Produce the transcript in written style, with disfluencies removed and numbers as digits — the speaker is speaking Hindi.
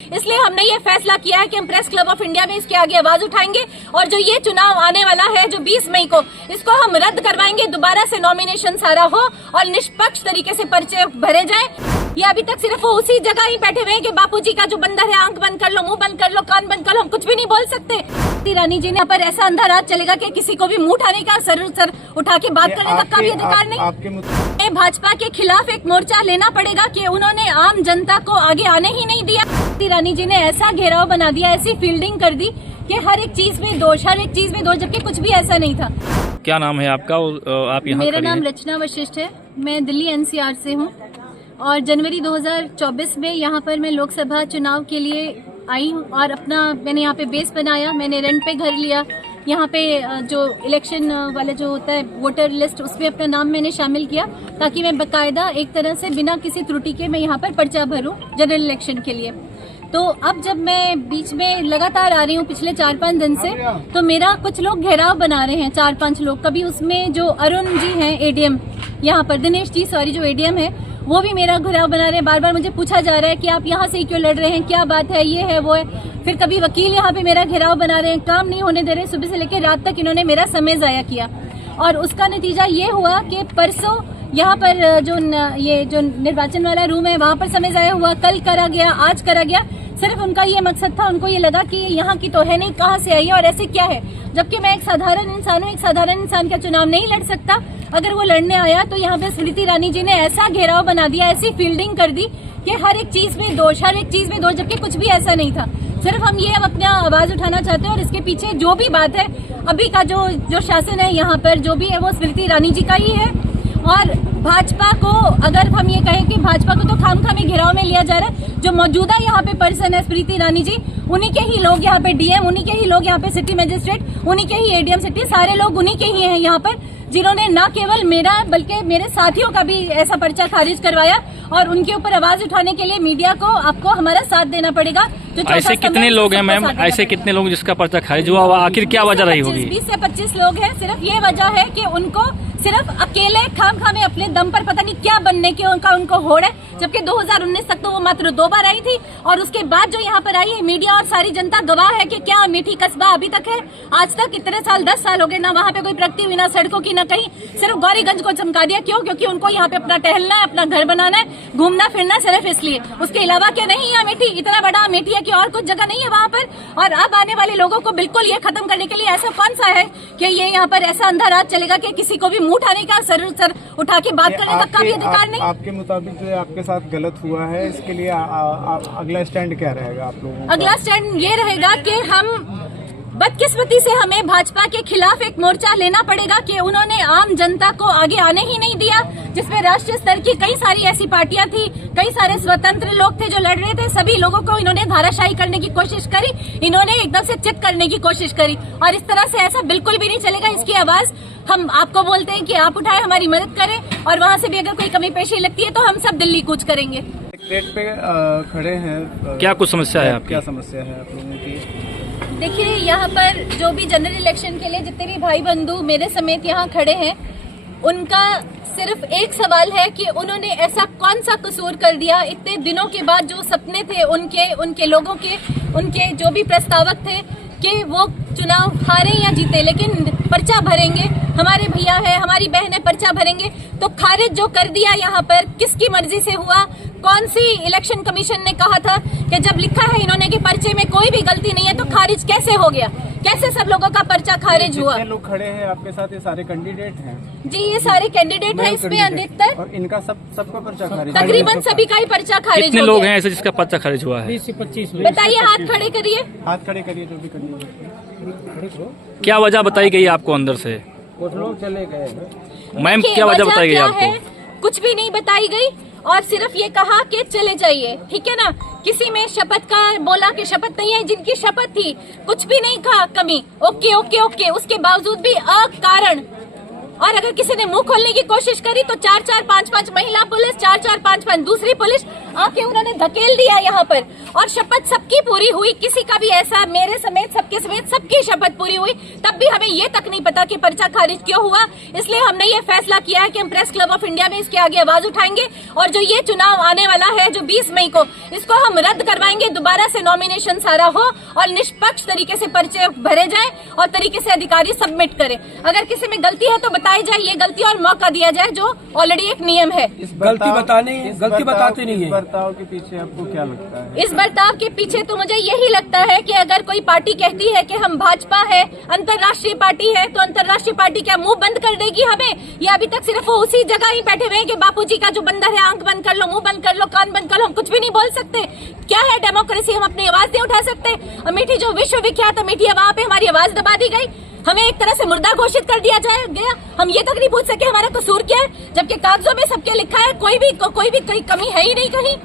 इसलिए हमने ये फैसला किया है कि हम प्रेस क्लब ऑफ इंडिया में इसके आगे आवाज उठाएंगे और जो ये चुनाव आने वाला है जो 20 मई को, इसको हम रद्द करवाएंगे। दोबारा से नॉमिनेशन सारा हो और निष्पक्ष तरीके से पर्चे भरे जाएं। ये अभी तक सिर्फ वो उसी जगह ही बैठे हुए हैं कि बापूजी का जो बंदर है, आंख बंद कर लो, मुंह बंद कर लो, कान बंद कर लो, हम कुछ भी नहीं बोल सकते। रानी जी ने यहाँ पर ऐसा अंधा राज चलेगा कि किसी को भी मुंह उठाने का, सर उठा के बात करने तक का भी अधिकार नहीं। भाजपा के खिलाफ एक मोर्चा लेना पड़ेगा कि उन्होंने आम जनता को आगे आने ही नहीं दिया। रानी जी ने ऐसा घेराव बना दिया, ऐसी फील्डिंग कर दी कि हर एक चीज में दोष, जबकि कुछ भी ऐसा नहीं था। क्या नाम है आपका? आप यहाँ? मेरा नाम रचना वशिष्ठ है, मैं दिल्ली एनसीआर से हूँ और जनवरी 2024 में यहाँ पर मैं लोकसभा चुनाव के लिए आई हूँ और मैंने यहाँ पे बेस बनाया, मैंने रेंट पे घर लिया। यहाँ पे जो इलेक्शन वाला जो होता है वोटर लिस्ट, उसमें अपना नाम मैंने शामिल किया ताकि मैं बकायदा एक तरह से बिना किसी त्रुटि के मैं यहाँ पर पर्चा भरूं जनरल इलेक्शन के लिए। तो अब जब मैं बीच में लगातार आ रही हूँ पिछले 4-5 दिन से, तो मेरा कुछ लोग घेराव बना रहे हैं, 4-5 लोग। कभी उसमें जो अरुण जी हैं एडीएम, यहाँ पर दिनेश जी जो एडीएम है, वो भी मेरा घेराव बना रहे हैं। बार बार मुझे पूछा जा रहा है कि आप यहाँ से क्यों लड़ रहे हैं, क्या बात है, ये है वो है। फिर कभी वकील यहाँ पे मेरा घेराव बना रहे हैं, काम नहीं होने दे रहे। सुबह से लेकर रात तक इन्होंने मेरा समय जाया किया और उसका नतीजा ये हुआ कि परसों यहाँ पर ये जो निर्वाचन वाला रूम है वहाँ पर समय जाया हुआ, कल करा गया, आज करा गया। सिर्फ उनका ये मकसद था, उनको ये लगा कि यहाँ की तो है नहीं, कहाँ से आई है और ऐसे क्या है। जबकि मैं एक साधारण इंसान हूँ, एक साधारण इंसान का चुनाव नहीं लड़ सकता। अगर वो लड़ने आया तो यहाँ पे स्मृति ईरानी जी ने ऐसा घेराव बना दिया, ऐसी फील्डिंग कर दी कि हर एक चीज में दोष, जबकि कुछ भी ऐसा नहीं था। सिर्फ हम ये अब अपना आवाज उठाना चाहते हैं और इसके पीछे जो भी बात है, अभी का जो शासन है यहाँ पर जो भी है वो स्मृति ईरानी जी का ही है। और भाजपा को अगर हम ये कहें कि भाजपा को तो खामखामे घेराव में लिया जा रहा है, जो मौजूदा यहाँ पे पर्सन है स्मृति ईरानी जी, उन्हीं के ही लोग यहाँ पे डीएम, उन्हीं के ही लोग यहाँ पे सिटी मजिस्ट्रेट, उन्हीं के ही एडीएम सिटी, सारे लोग उन्हीं के ही हैं यहाँ पर, जिन्होंने न केवल मेरा बल्कि मेरे साथियों का भी ऐसा पर्चा खारिज करवाया। और उनके ऊपर आवाज उठाने के लिए मीडिया को आपको हमारा साथ देना पड़ेगा। ऐसे कितने लोग हैं मैम, ऐसे कितने लोग जिसका पर्चा खारिज हुआ, आखिर क्या वजह रही होगी? 20 से 25 लोग हैं। सिर्फ ये वजह है कि उनको सिर्फ अकेले खामखामे अपने दम पर पता नहीं क्या बनने की उनको होड़ है। जबकि 2019 तक तो वो मात्र 2 बार आई थी और उसके बाद जो यहाँ पर आई है, मीडिया और सारी जनता गवाह है कि क्या अमेठी कस्बा अभी तक है। आज तक इतने साल, 10 साल हो गए, ना वहाँ पे कोई प्रगति हुई, ना सड़कों की, ना कहीं। सिर्फ गौरीगंज को चमका दिया। क्यों? क्योंकि उनको यहाँ पे अपना टहलना है, अपना घर बनाना है, घूमना फिरना, सिर्फ इसलिए। उसके अलावा क्या नहीं है अमेठी, इतना बड़ा अमेठी है कि और कुछ जगह नहीं है वहाँ पर। और अब आने वाले लोगों को बिल्कुल ये खत्म करने के लिए ऐसा कौन सा है कि ये यहाँ पर ऐसा अंधा राज चलेगा कि किसी को भी मुंह उठाने का, सर उठा के बात करने तक का भी अधिकार नहीं। आपके मुताबिक जो आपके साथ गलत हुआ है, इसके लिए अगला स्टैंड क्या रहेगा आप लोगों का? अगला स्टैंड ये रहेगा कि हम बदकिस्मती से हमें भाजपा के खिलाफ एक मोर्चा लेना पड़ेगा कि उन्होंने आम जनता को आगे आने ही नहीं दिया, जिसमें राष्ट्रीय स्तर की कई सारी ऐसी पार्टियां थी, कई सारे स्वतंत्र लोग थे जो लड़ रहे थे। सभी लोगों को इन्होंने धाराशाही करने की कोशिश करी, इन्होंने एकदम से चित करने की कोशिश करी और इस तरह से ऐसा बिल्कुल भी नहीं चलेगा। इसकी आवाज हम आपको बोलते हैं कि आप उठाएं, हमारी मदद करें और वहाँ से भी अगर कोई कमी पेशी लगती है तो हम सब दिल्ली कूच करेंगे। गेट पे खड़े हैं, क्या कुछ समस्या है आपकी? क्या समस्या है आप लोगों की? देखिए, यहाँ पर जो भी जनरल इलेक्शन के लिए जितने भी भाई बंधु मेरे समेत यहाँ खड़े हैं, उनका सिर्फ एक सवाल है कि उन्होंने ऐसा कौन सा कसूर कर दिया इतने दिनों के बाद, जो सपने थे उनके लोगों के, उनके जो भी प्रस्तावक थे कि वो चुनाव हारे या जीते लेकिन पर्चा भरेंगे, हमारे भैया है, हमारी बहन है, पर्चा भरेंगे। तो खारिज जो कर दिया यहाँ पर किसकी मर्जी से हुआ? कौन सी इलेक्शन कमीशन ने कहा था कि जब लिखा है इन्होंने कि पर्चे में कोई भी गलती नहीं है तो खारिज कैसे हो गया? कैसे सब लोगों का पर्चा खारिज हुआ? लोग खड़े हैं आपके साथ, ये सारे कैंडिडेट हैं जी, ये सारे कैंडिडेट हैं, इसमें अधिकतर और इनका सबका पर्चा खारिज, तकरीबन सभी का ही पर्चा खारिज। कितने लोग हैं ऐसे जिसका पर्चा खारिज हुआ है? 20 से 25। बताइए, हाथ खड़े करिए, हाथ खड़े करिए जो भी करिए। क्या वजह बताई गई आपको अंदर से? कुछ लोग चले गए। मैम, क्या वजह बताई गई आपको? कुछ भी नहीं बताई गई और सिर्फ ये कहा कि चले जाइए, ठीक है ना। किसी में शपथ का बोला कि शपथ नहीं है, जिनकी शपथ थी कुछ भी नहीं कहा कमी, ओके ओके ओके, उसके बावजूद भी अकारण। और अगर किसी ने मुंह खोलने की कोशिश करी तो 4-4, 5-5 महिला पुलिस, 4-4, 5-5 दूसरी पुलिस आके उन्होंने धकेल दिया यहाँ पर, और शपथ सबकी पूरी हुई, किसी का भी ऐसा, मेरे समेत सबके समेत सबकी शपथ पूरी हुई, तब भी हमें ये तक नहीं पता कि पर्चा खारिज क्यों हुआ। इसलिए हमने ये फैसला किया है कि हम प्रेस क्लब ऑफ इंडिया में इसके आगे आवाज उठाएंगे, और जो ये चुनाव आने वाला है जो 20 मई को, इसको हम रद्द करवाएंगे, दोबारा से नॉमिनेशन सारा हो और निष्पक्ष तरीके से पर्चे भरे जाए और तरीके से अधिकारी सबमिट करे। अगर किसी में गलती है तो बताई जाए ये गलती, और मौका दिया जाए, जो ऑलरेडी एक नियम है। गलती बताते नहीं है। बर्ताव के पीछे आपको क्या लगता है? इस बर्ताव के पीछे तो मुझे यही लगता है कि अगर कोई पार्टी कहती है कि हम भाजपा है, अंतर्राष्ट्रीय पार्टी है, तो अंतर्राष्ट्रीय पार्टी क्या मुंह बंद कर देगी हमें? या अभी तक सिर्फ वो उसी जगह ही बैठे हुए हैं कि बापूजी का जो बंदर है, आंख बंद कर लो, मुंह बंद कर लो, कान बंद कर लो, हम कुछ भी नहीं बोल सकते? क्या है डेमोक्रेसी? हम अपनी आवाज नहीं उठा सकते? अमेठी जो विश्वविख्यात अमेठी है, वहाँ पे हमारी आवाज दबा दी गई, हमें एक तरह से मुर्दा घोषित कर दिया गया। हम ये तक नहीं पूछ सके हमारा कसूर क्या है, जबकि कागजों में सबके लिखा है, कोई भी कमी है ही नहीं कहीं।